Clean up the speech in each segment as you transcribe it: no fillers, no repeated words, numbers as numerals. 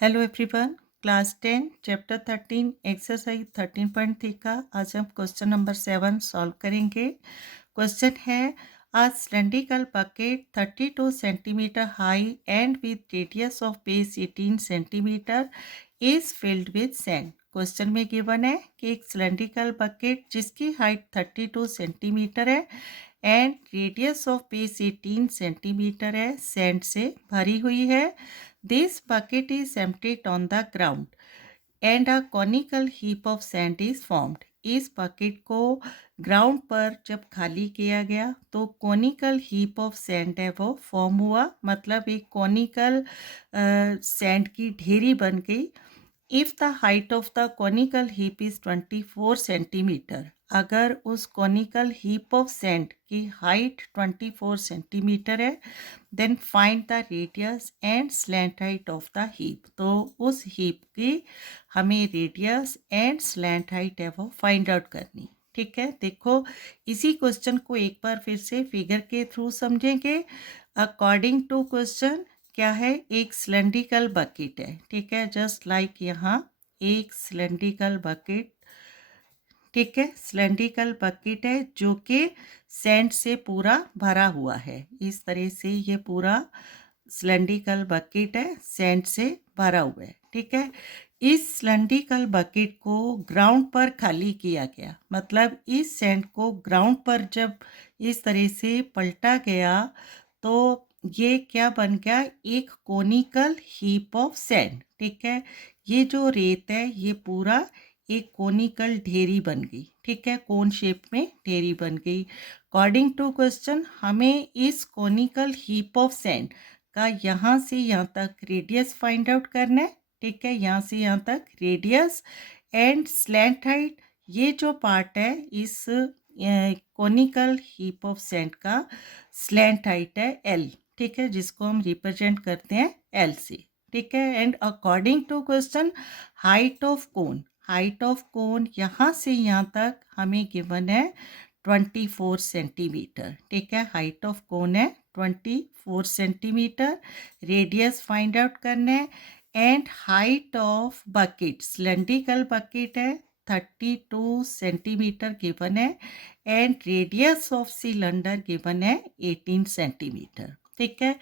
Hello everyone, class 10 chapter 13 exercise 13.3 का आज हम क्वेश्चन नंबर 7 सॉल्व करेंगे। क्वेश्चन है a cylindrical bucket 32 centimeter high and with radius of base 18 centimeter is filled with sand। Question में given है कि एक सिलेंड्रिकल बकेट जिसकी हाइट 32 सेंटीमीटर है and radius of base 18 centimetre है, सैंड से भरी हुई है। This bucket is emptied on the ground and a conical heap of sand is formed. इस बकेट को ग्राउंड पर जब खाली किया गया तो कॉनिकल हीप ऑफ सैंड है वो फॉर्म हुआ, मतलब एक कॉनिकल सैंड की ढेरी बन गई। If the height of the conical heap is 24 centimetre, अगर उस कॉनिकल हीप ऑफ सैंड की हाइट 24 सेंटीमीटर है, then find the radius and slant height of the heap. तो उस हीप की हमें रेडियस एंड स्लैंट हाइट है वो फाइंड आउट करनी। ठीक है, देखो इसी क्वेश्चन को एक बार फिर से फिगर के थ्रू समझेंगे। अकॉर्डिंग टू क्वेश्चन क्या है, एक सिलेंड्रिकल बकेट है। ठीक है, जस्ट लाइक यहाँ एक सिलेंड्रिकल बकेट, ठीक है, सिलेंड्रिकल बकेट है जो कि सैंड से पूरा भरा हुआ है। इस तरह से ये पूरा सिलेंड्रिकल बकेट है, सैंड से भरा हुआ है। ठीक है, इस सिलेंड्रिकल बकेट को ग्राउंड पर खाली किया गया, मतलब इस सैंड को ग्राउंड पर जब इस तरह से पलटा गया तो ये क्या बन गया, एक कोनिकल हीप ऑफ सैंड। ठीक है, ये जो रेत है ये पूरा एक कोनिकल ढेरी बन गई। ठीक है, कोन शेप में ढेरी बन गई। अकॉर्डिंग टू क्वेश्चन हमें इस कोनिकल हीप ऑफ सैंड का यहाँ से यहाँ तक रेडियस फाइंड आउट करना है। ठीक है, यहाँ से यहाँ तक रेडियस एंड स्लैंट हाइट, ये जो पार्ट है इस कोनिकल हीप ऑफ सैंड का स्लैंट हाइट है एल। ठीक है, जिसको हम रिप्रेजेंट करते हैं एल से। ठीक है, and according to question height of cone, height of cone यहाँ से यहाँ तक हमें गिवन है 24 सेंटीमीटर। ठीक है, हाइट ऑफ कोन है 24 सेंटीमीटर, रेडियस फाइंड आउट करना है and height of bucket, cylindrical bucket है 32 सेंटीमीटर गिवन है and radius of cylinder given है 18 सेंटीमीटर। ठीक है,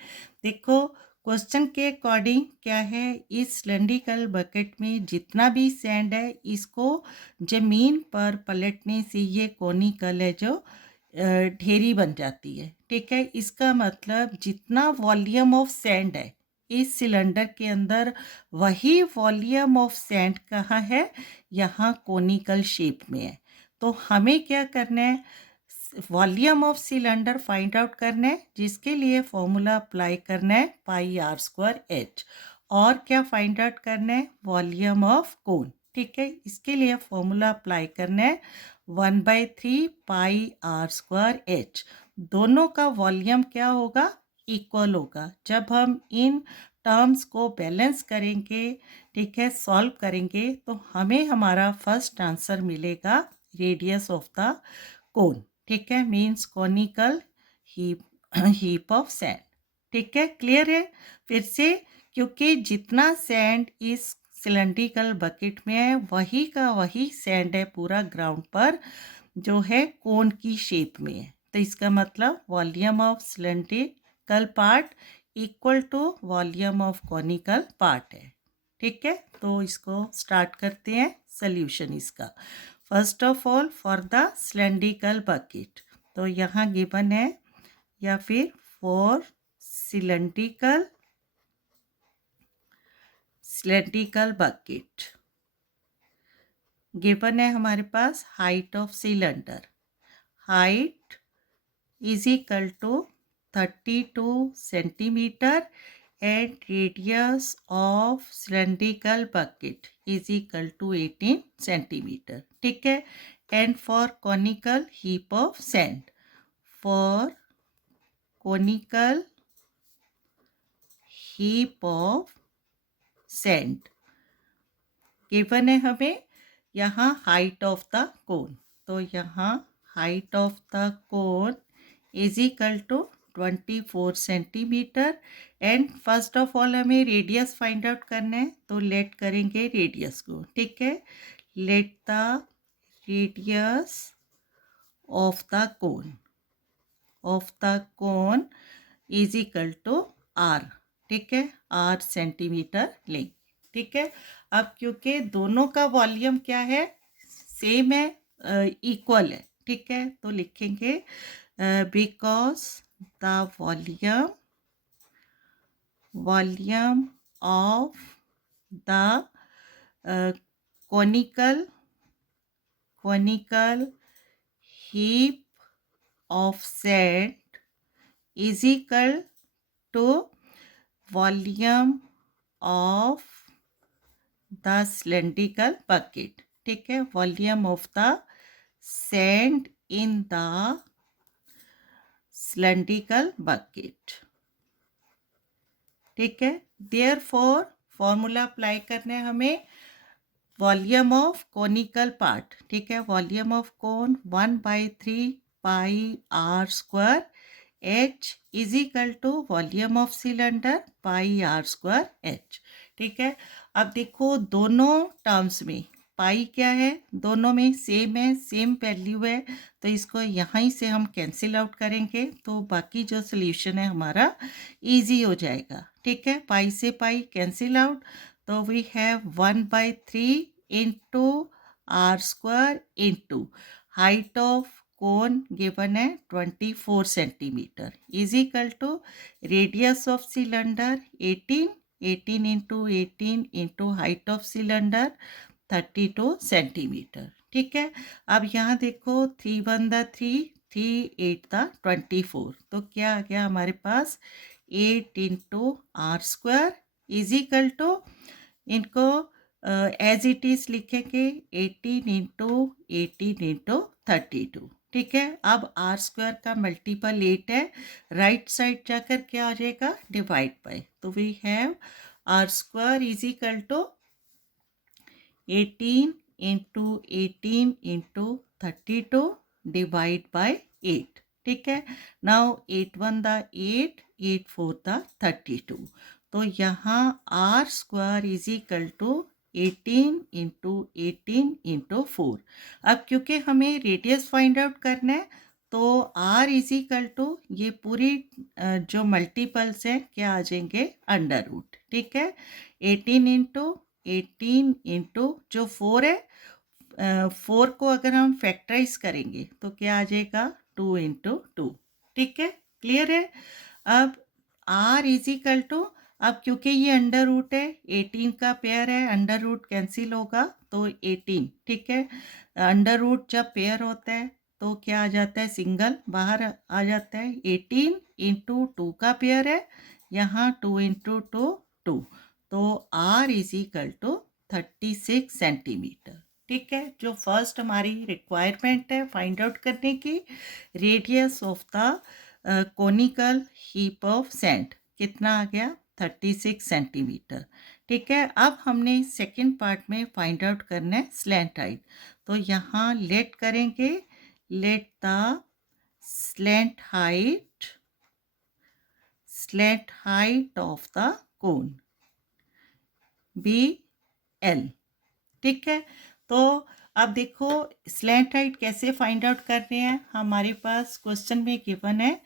देखो क्वेश्चन के अकॉर्डिंग क्या है, इस सिलेंड्रिकल बकेट में जितना भी सैंड है इसको जमीन पर पलटने से ये कोनिकल है जो ढेरी बन जाती है। ठीक है, इसका मतलब जितना वॉल्यूम ऑफ सैंड है इस सिलेंडर के अंदर, वही वॉल्यूम ऑफ सैंड कहाँ है, यहाँ कोनिकल शेप में है। तो हमें क्या करना है, volume of cylinder find out करना है, जिसके लिए फॉर्मूला अप्लाई करना है पाई आर स्क्वायर एच। और क्या फाइंड आउट करना है, वॉल्यूम ऑफ कोन। ठीक है, इसके लिए फॉर्मूला अप्लाई करना है 1/3 पाई आर स्क्वायर एच। दोनों का वॉल्यूम क्या होगा, इक्वल होगा। जब हम इन टर्म्स को बैलेंस करेंगे, ठीक है, सॉल्व करेंगे, तो हमें हमारा फर्स्ट आंसर मिलेगा रेडियस ऑफ द कोन। ठीक है, means conical heap of sand. ठीक है, क्लियर है। फिर से, क्योंकि जितना सैंड इस सिलेंड्रिकल बकेट में है वही का वही सैंड है पूरा ग्राउंड पर जो है कोन की शेप में है, तो इसका मतलब volume of cylindrical part equal to volume of conical part है। ठीक है, तो इसको स्टार्ट करते हैं सल्यूशन इसका। First of all for the cylindrical bucket, तो यहाँ गिवन है, या फिर फॉर सिलेंड्रिकल बकेट गिवन है हमारे पास height of cylinder, height is equal to 32 centimetre and radius of cylindrical bucket is equal to 18 centimeter. ठीक है, and for conical heap of sand, for conical heap of sand given है हमें यहाँ height of the cone, तो यहाँ height of the cone is equal to 24 centimetre. And first of all हमें radius find out करना है, तो let करेंगे रेडियस को, ठीक है। Let the radius of the cone is equal to R, ठीक है। आर सेंटीमीटर लेंगे, ठीक है। अब क्योंकि दोनों का वॉल्यूम क्या है, सेम है, इक्वल है, ठीक है, तो लिखेंगे because the volume of the conical heap of sand is equal to volume of the cylindrical bucket, ठीक है। Volume of the sand in the cylindrical bucket, ठीक है। देयरफॉर फॉर्मूला अप्लाई करना है हमें, वॉल्यूम ऑफ कोनिकल पार्ट, ठीक है। Volume of cone 1/3 pi R square H is equal to volume of cylinder pi R square H, ठीक है। अब देखो दोनों टर्म्स में पाई क्या है, दोनों में सेम है, सेम वैल्यू है, तो इसको यहाँ ही से हम कैंसिल आउट करेंगे, तो बाकी जो सोल्यूशन है हमारा इजी हो जाएगा, ठीक है। पाई से पाई कैंसिल आउट, तो we have 1/3 into R square into height of cone given है 24 centimetre is equal to radius of cylinder 18 into 18 into height of cylinder 32 centimetre, ठीक है। अब यहाँ देखो 3 1 द 3 3 8 द 24, तो क्या आ गया हमारे पास 8 into R square is equal to, इनको एज इट इज लिखेंगे 18 इंटू 32, ठीक है। अब आर स्क्वायर का मल्टीपल 8 है, राइट साइड जाकर क्या आ जाएगा, डिवाइड बाय, तो we have R square is equal to 18 into 32 divide by 8, ठीक है। नाउ 8 1 द 8 8 4 द 32, तो यहाँ R square is equal to 18 into 4। अब क्योंकि हमें रेडियस फाइंड आउट करना है, तो आर इज इक्वल टू ये पूरी जो मल्टीपल्स हैं क्या आ जाएंगे, अंडर रूट, ठीक है। 18 इंटू जो 4 है, 4 को अगर हम फैक्टराइज करेंगे तो क्या आ जाएगा 2 इंटू 2, ठीक है। क्लियर है। अब आर इज इक्वल टू, अब क्योंकि ये अंडर रूट है, 18 का पेयर है, अंडर रूट कैंसिल होगा तो 18, ठीक है। अंडर रूट जब पेयर होता है तो क्या आ जाता है, सिंगल बाहर आ जाता है। 18 इंटू 2 का पेयर है, यहाँ 2 इंटू 2 2, तो R is equal to 36 centimetre, ठीक है। जो फर्स्ट हमारी रिक्वायरमेंट है फाइंड आउट करने की, radius of the conical heap of sand कितना आ गया, 36 सेंटीमीटर, ठीक है। अब हमने सेकंड पार्ट में फाइंड आउट करना है स्लैंट हाइट, तो यहाँ लेट करेंगे, let the slant height of the cone be L, ठीक है। तो अब देखो स्लैंट हाइट कैसे फाइंड आउट करने हैं, हमारे पास क्वेश्चन में गिवन है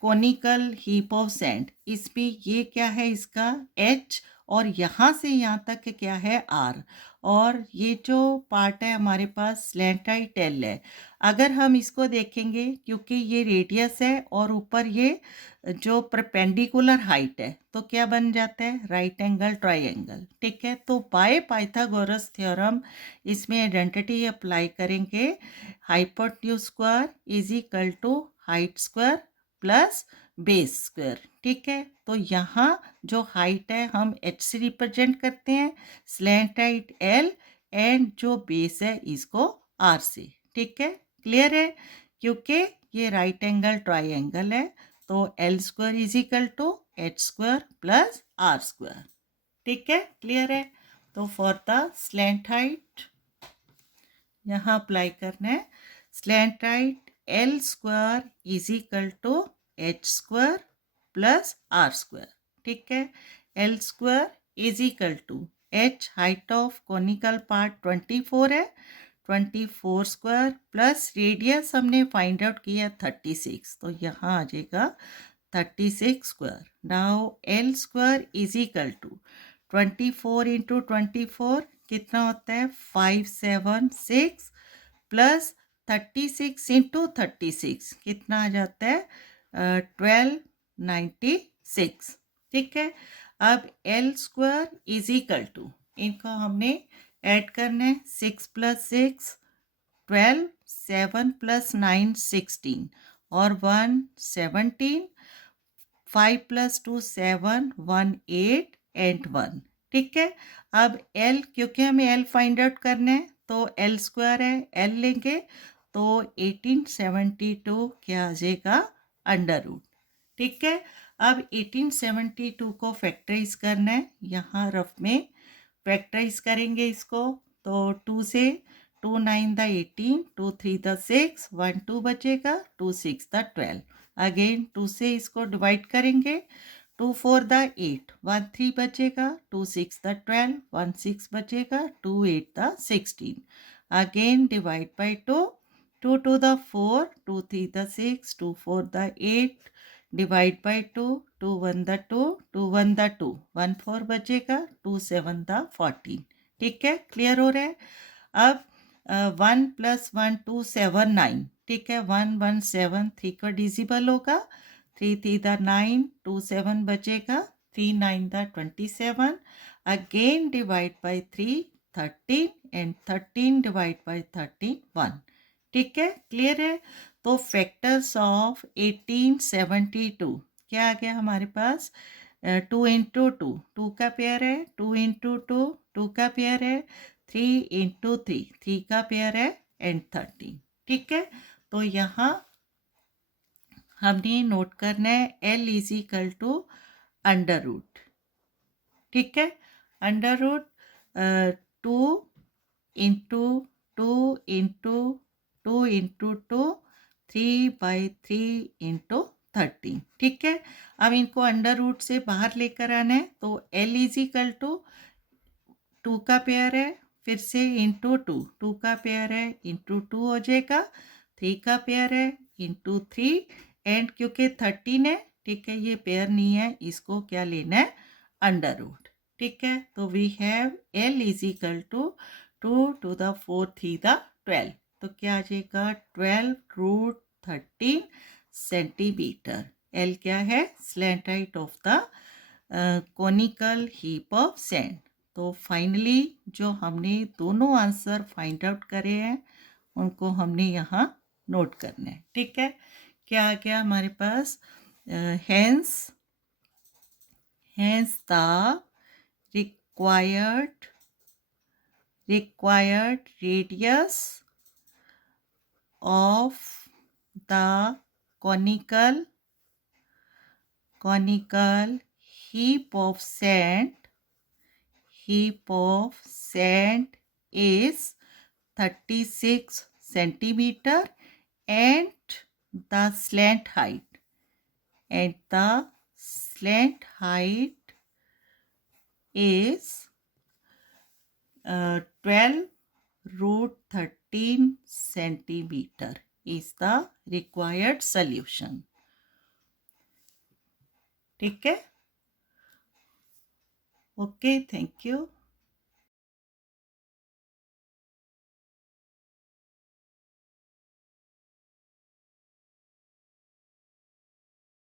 कोनिकल हीप ऑफ सैंड, इसमें ये क्या है, इसका एच, और यहाँ से यहाँ तक क्या है आर, और ये जो पार्ट है हमारे पास स्लैंट हाइट एल है। अगर हम इसको देखेंगे, क्योंकि ये रेडियस है और ऊपर ये जो परपेंडिकुलर हाइट है, तो क्या बन जाता है, राइट एंगल ट्राइंगल, ठीक है। तो बाय पाइथागोरस थ्योरम इसमें आइडेंटिटी अप्लाई करेंगे, hypotenuse square is equal to height square plus base square, ठीक है। तो यहाँ जो हाइट है हम एच से रिप्रेजेंट करते हैं, स्लैंट हाइट एल, एंड जो बेस है इसको आर से, ठीक है। क्लियर है। क्योंकि ये राइट एंगल ट्राइंगल है, तो L square is equal to H square plus R square, ठीक है। क्लियर है। तो फॉर द स्लैंट हाइट यहाँ अप्लाई करना है, slant height L square is equal to H square plus R square. ठीक है. L square is equal to H height of conical part 24 है, 24 स्क्वायर प्लस रेडियस हमने find out किया 36, तो यहाँ आ जाएगा 36 square. Now L square is equal to 24 into 24 कितना होता है 576 प्लस 36 इंटू 36 कितना आ जाता है 1296. ठीक है. अब L square is equal to, इनको हमने ऐड करना है 6 प्लस 6 12, 7 प्लस 9 16 और 1 17, 5 प्लस 2 7 1 8 एंड 1. ठीक है. अब एल, क्योंकि हमें एल फाइंड आउट करना है तो एल स्क्वायर है, एल लेंगे तो 1872 क्या आ जाएगा अंडर रूट. ठीक है. अब 1872 को फैक्टराइज करना है, यहाँ रफ में फैक्टराइज करेंगे इसको तो 2 से 2 9 द 18, 2 3 द 6, 1 2 बचेगा, 2 6 द 12. अगेन 2 से इसको डिवाइड करेंगे, 2 4 द 8, 1 3 बचेगा, 2 6 द 12, 1 6 बचेगा, 2 8 the 16. Again divide by 2, 2 2 the 4, 2 3 the 6, 2 4 the 8, divide by 2, 2 1 the 2, 2 1 the 2, 1 4 बचेगा, 2 7 द 14. ठीक है. क्लियर हो रहा है. अब 1 प्लस 1 2 7 9. ठीक है. 1 1 7 3 का डिजिबल होगा, 3 3 द 9, 2 7 बचेगा, 3 9 the 27. Again divide by 3 13 and 13 divide by 13 1. ठीक है. क्लियर है. तो फैक्टर्स ऑफ 1872 क्या आ गया हमारे पास 2 इंटू 2, 2 का पेयर है, 2 इंटू 2, 2 का पेयर है, 3 इंटू 3, 3 का पेयर है एंड 13. ठीक है. तो यहाँ हमने नोट करना है L is equal to under root. ठीक है. Under root 2 into 2 into 2 into 2, 3/3 into 13. ठीक है. अब इनको अंडर रूट से बाहर लेकर आना है तो एल इज इक्वल टू 2 का पेयर है, फिर से इंटू 2, 2 का पेयर है इंटू 2 हो जाएगा, 3 का पेयर है इंटू 3 एंड क्योंकि 13 है, ठीक है, ये पेयर नहीं है, इसको क्या लेना है अंडर रूट. ठीक है. तो we have L is equal to 2 to the 4 3 the 12. तो क्या आ जाएगा 12 रूट 13 सेंटीमीटर. एल क्या है slant height of the conical heap of sand. तो फाइनली जो हमने दोनों आंसर फाइंड आउट करे हैं उनको हमने यहाँ नोट करना है. ठीक है. क्या आ गया हमारे पास hence the required radius of the conical heap of sand is 36 centimeter and the slant height is 12 root 13 centimeter is the required solution. ठीक है. Okay, thank you.